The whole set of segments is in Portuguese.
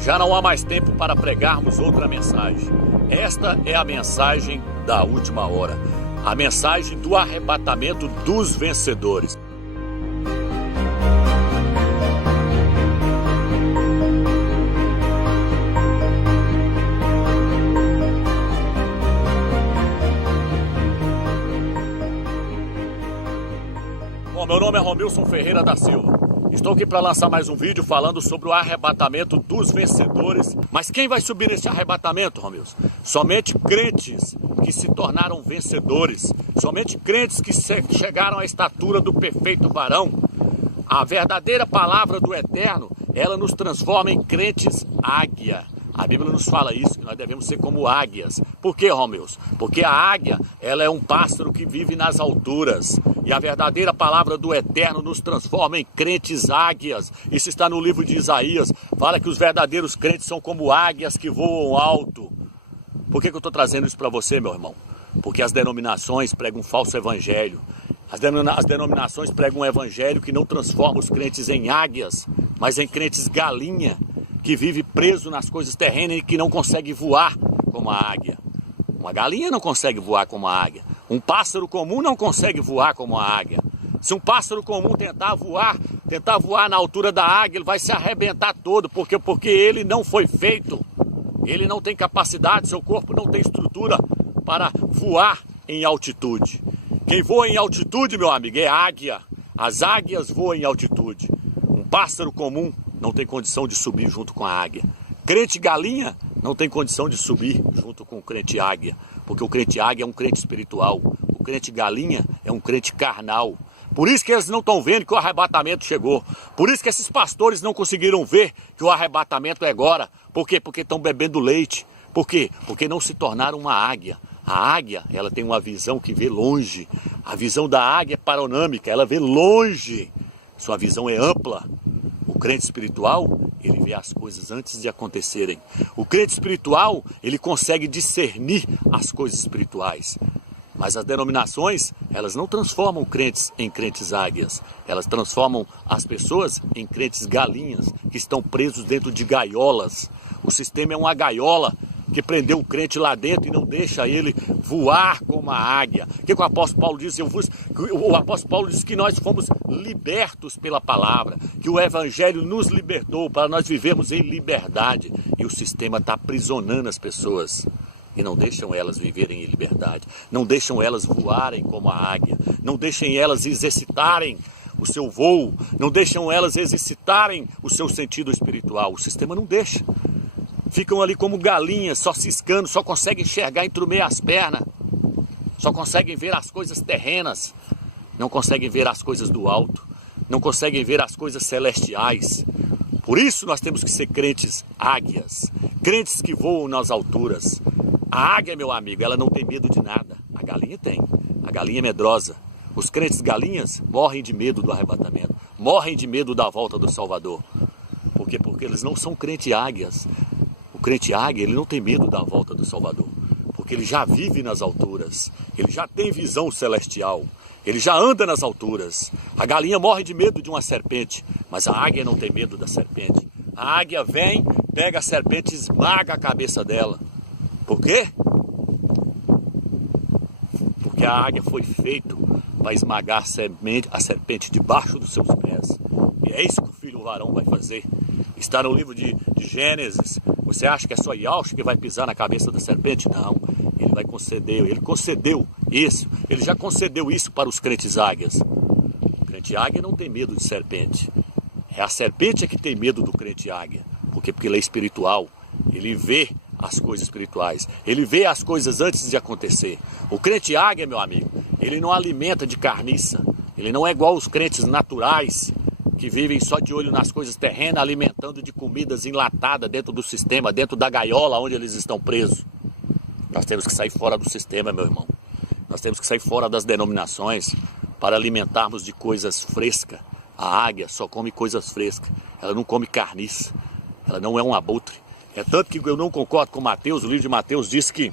Já não há mais tempo para pregarmos outra mensagem. Esta é a mensagem da última hora. A mensagem do arrebatamento dos vencedores. Bom, meu nome é Romilson Ferreira da Silva. Estou aqui para lançar mais um vídeo falando sobre o arrebatamento dos vencedores. Mas quem vai subir nesse arrebatamento, Romilson? Somente crentes que se tornaram vencedores. Somente crentes que chegaram à estatura do perfeito varão. A verdadeira palavra do Eterno, ela nos transforma em crentes águia. A Bíblia nos fala isso, que nós devemos ser como águias. Por quê, Romilson? Porque a águia, ela é um pássaro que vive nas alturas. E a verdadeira palavra do Eterno nos transforma em crentes águias. Isso está no livro de Isaías. Fala que os verdadeiros crentes são como águias que voam alto. Por que eu estou trazendo isso para você, meu irmão? Porque as denominações pregam um falso evangelho. As denominações pregam um evangelho que não transforma os crentes em águias, mas em crentes galinha, que vive preso nas coisas terrenas e que não consegue voar como a águia. Uma galinha não consegue voar como a águia. Um pássaro comum não consegue voar como a águia. Se um pássaro comum tentar voar na altura da águia, ele vai se arrebentar todo, porque ele não foi feito. Ele não tem capacidade, seu corpo não tem estrutura para voar em altitude. Quem voa em altitude, meu amigo, é águia. As águias voam em altitude. Um pássaro comum não tem condição de subir junto com a águia. Crente galinha não tem condição de subir junto com o crente águia, porque o crente águia é um crente espiritual. O crente galinha é um crente carnal. Por isso que eles não estão vendo que o arrebatamento chegou. Por isso que esses pastores não conseguiram ver que o arrebatamento é agora. Por quê? Porque estão bebendo leite. Por quê? Porque não se tornaram uma águia. A águia, ela tem uma visão que vê longe. A visão da águia é paronâmica, ela vê longe. Sua visão é ampla. O crente espiritual, ele vê as coisas antes de acontecerem. O crente espiritual, ele consegue discernir as coisas espirituais. Mas as denominações, elas não transformam crentes em crentes águias. Elas transformam as pessoas em crentes galinhas, que estão presos dentro de gaiolas. O sistema é uma gaiola que prendeu o crente lá dentro e não deixa ele voar como a águia. O que o apóstolo Paulo disse? O apóstolo Paulo disse que nós fomos libertos pela palavra, que o evangelho nos libertou para nós vivermos em liberdade. E o sistema está aprisionando as pessoas e não deixam elas viverem em liberdade, não deixam elas voarem como a águia, não deixam elas exercitarem o seu voo, não deixam elas exercitarem o seu sentido espiritual. O sistema não deixa. Ficam ali como galinhas, só ciscando, só conseguem enxergar entre o meio as pernas, só conseguem ver as coisas terrenas, não conseguem ver as coisas do alto, não conseguem ver as coisas celestiais. Por isso nós temos que ser crentes águias, crentes que voam nas alturas. A águia, meu amigo, ela não tem medo de nada. A galinha tem. A galinha é medrosa. Os crentes galinhas morrem de medo do arrebatamento, morrem de medo da volta do Salvador. Por quê? Porque eles não são crentes águias. O crente águia, ele não tem medo da volta do Salvador, porque ele já vive nas alturas, ele já tem visão celestial, ele já anda nas alturas. A galinha morre de medo de uma serpente, mas a águia não tem medo da serpente. A águia vem, pega a serpente e esmaga a cabeça dela. Por quê? Porque a águia foi feita para esmagar a serpente debaixo dos seus pés. E é isso que o filho varão vai fazer. Está no livro de Gênesis. Você acha que é só Yaush que vai pisar na cabeça da serpente? Não. Ele concedeu isso. Ele já concedeu isso para os crentes águias. O crente águia não tem medo de serpente. É a serpente que tem medo do crente águia. Porque ele é espiritual. Ele vê as coisas espirituais. Ele vê as coisas antes de acontecer. O crente águia, meu amigo, ele não alimenta de carniça. Ele não é igual aos crentes naturais, que vivem só de olho nas coisas terrenas, alimentando de comidas enlatadas dentro do sistema, dentro da gaiola onde eles estão presos. Nós temos que sair fora do sistema, meu irmão. Nós temos que sair fora das denominações para alimentarmos de coisas frescas. A águia só come coisas frescas. Ela não come carniça. Ela não é um abutre. É tanto que eu não concordo com Mateus. O livro de Mateus diz que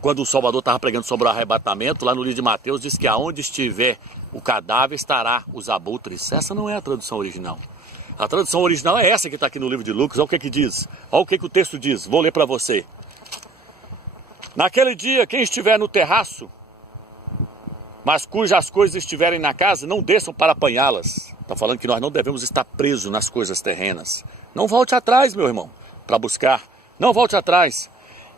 quando o Salvador estava pregando sobre o arrebatamento, lá no livro de Mateus diz que aonde estiver o cadáver estará os abutres. Essa não é a tradução original. A tradução original é essa que está aqui no livro de Lucas. Olha o que diz. Olha o que o texto diz. Vou ler para você. Naquele dia, quem estiver no terraço, mas cujas coisas estiverem na casa, não desçam para apanhá-las. Está falando que nós não devemos estar presos nas coisas terrenas. Não volte atrás, meu irmão, para buscar. Não volte atrás.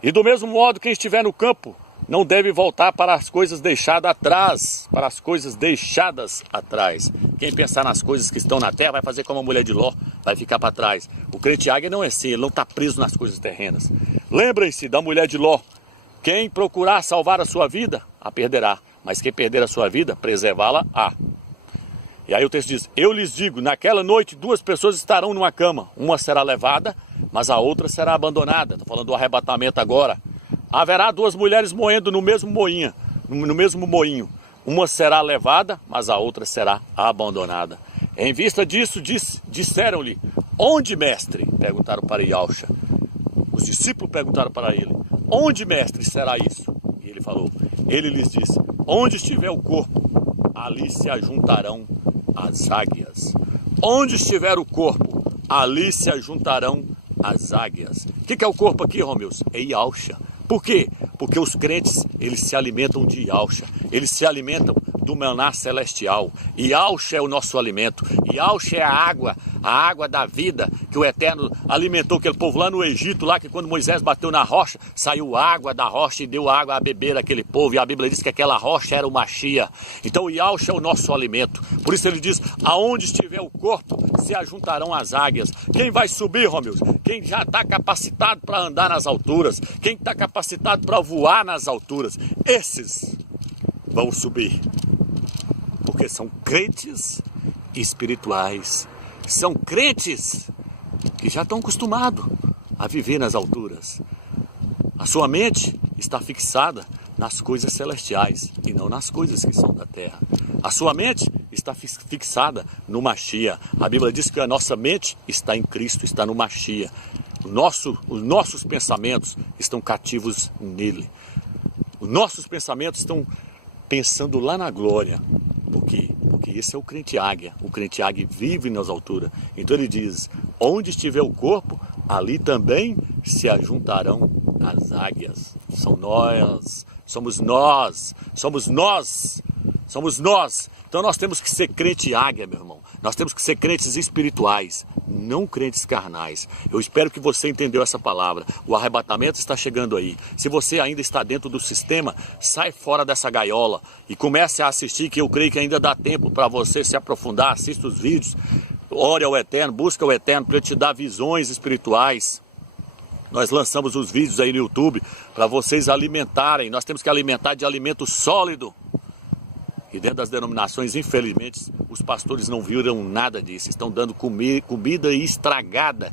E do mesmo modo, quem estiver no campo, não deve voltar para as coisas deixadas atrás. Para as coisas deixadas atrás. Quem pensar nas coisas que estão na terra vai fazer como a mulher de Ló, vai ficar para trás. O crente águia não é assim, ele não está preso nas coisas terrenas. Lembrem-se da mulher de Ló. Quem procurar salvar a sua vida, a perderá. Mas quem perder a sua vida, preservá-la-á. E aí o texto diz, eu lhes digo, naquela noite 2 pessoas estarão numa cama. Uma será levada, mas a outra será abandonada. Estou falando do arrebatamento agora. Haverá 2 mulheres moendo no mesmo moinho. Uma será levada, mas a outra será abandonada. Em vista disso, disseram-lhe, onde, mestre? Perguntaram para Iauxa. Os discípulos perguntaram para ele, onde, mestre, será isso? E ele falou, ele lhes disse, onde estiver o corpo, ali se ajuntarão as águias. Onde estiver o corpo, ali se ajuntarão as águias. O que é o corpo aqui, Romeus? É Iauxa. Por quê? Porque os crentes, eles se alimentam de Iauxa. Eles se alimentam do maná celestial. Iauxa é o nosso alimento. Iauxa é a água da vida que o Eterno alimentou aquele povo lá no Egito, lá que quando Moisés bateu na rocha, saiu água da rocha e deu água a beber àquele povo. E a Bíblia diz que aquela rocha era o Machia. Então o Iauxa é o nosso alimento. Por isso ele diz, aonde estiver o corpo, se ajuntarão as águias. Quem vai subir, Romeus? Quem já está capacitado para andar nas alturas. Quem está capacitado para voar nas alturas. Esses vão subir. Porque são crentes espirituais. São crentes que já estão acostumados a viver nas alturas. A sua mente está fixada nas coisas celestiais e não nas coisas que são da terra. A sua mente está fixada no Machia. A Bíblia diz que a nossa mente está em Cristo, está no Machia. Os nossos pensamentos estão cativos nele. Os nossos pensamentos estão pensando lá na glória. Por quê? Porque esse é o crente águia. O crente águia vive nas alturas. Então ele diz, onde estiver o corpo, ali também se ajuntarão as águias. São nós, somos nós, somos nós, somos nós. Então nós temos que ser crente águia, meu irmão. Nós temos que ser crentes espirituais, não crentes carnais. Eu espero que você entendeu essa palavra. O arrebatamento está chegando aí. Se você ainda está dentro do sistema, sai fora dessa gaiola e comece a assistir, que eu creio que ainda dá tempo para você se aprofundar. Assista os vídeos, ore ao Eterno, busca o Eterno para te dar visões espirituais. Nós lançamos os vídeos aí no YouTube para vocês alimentarem. Nós temos que alimentar de alimento sólido. E dentro das denominações, infelizmente, os pastores não viram nada disso. Estão dando comida estragada,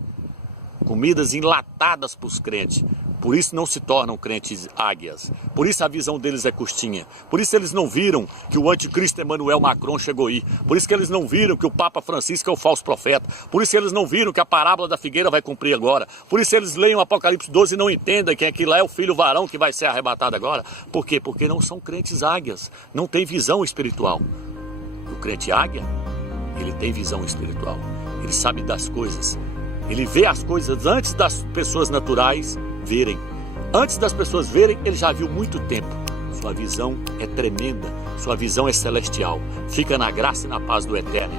comidas enlatadas para os crentes. Por isso não se tornam crentes águias. Por isso a visão deles é curtinha. Por isso eles não viram que o anticristo Emmanuel Macron chegou aí. Por isso que eles não viram que o Papa Francisco é o falso profeta. Por isso que eles não viram que a parábola da figueira vai cumprir agora. Por isso eles leem o Apocalipse 12 e não entendem que aquilo lá é o filho varão que vai ser arrebatado agora. Por quê? Porque não são crentes águias. Não tem visão espiritual. O crente águia, ele tem visão espiritual. Ele sabe das coisas. Ele vê as coisas antes das pessoas naturais verem. Antes das pessoas verem, ele já viu muito tempo. Sua visão é tremenda, sua visão é celestial. Fica na graça e na paz do Eterno.